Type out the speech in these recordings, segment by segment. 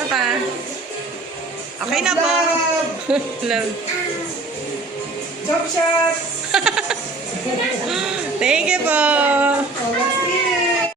Isa pa. Okay na po. Love. Chop shot! Thank you po. Oh, let's eat!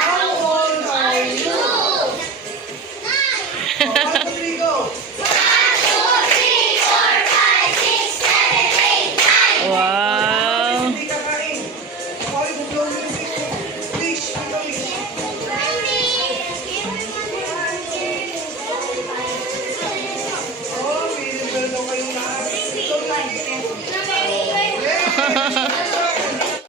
How old are you? One, two, three, go! Wow.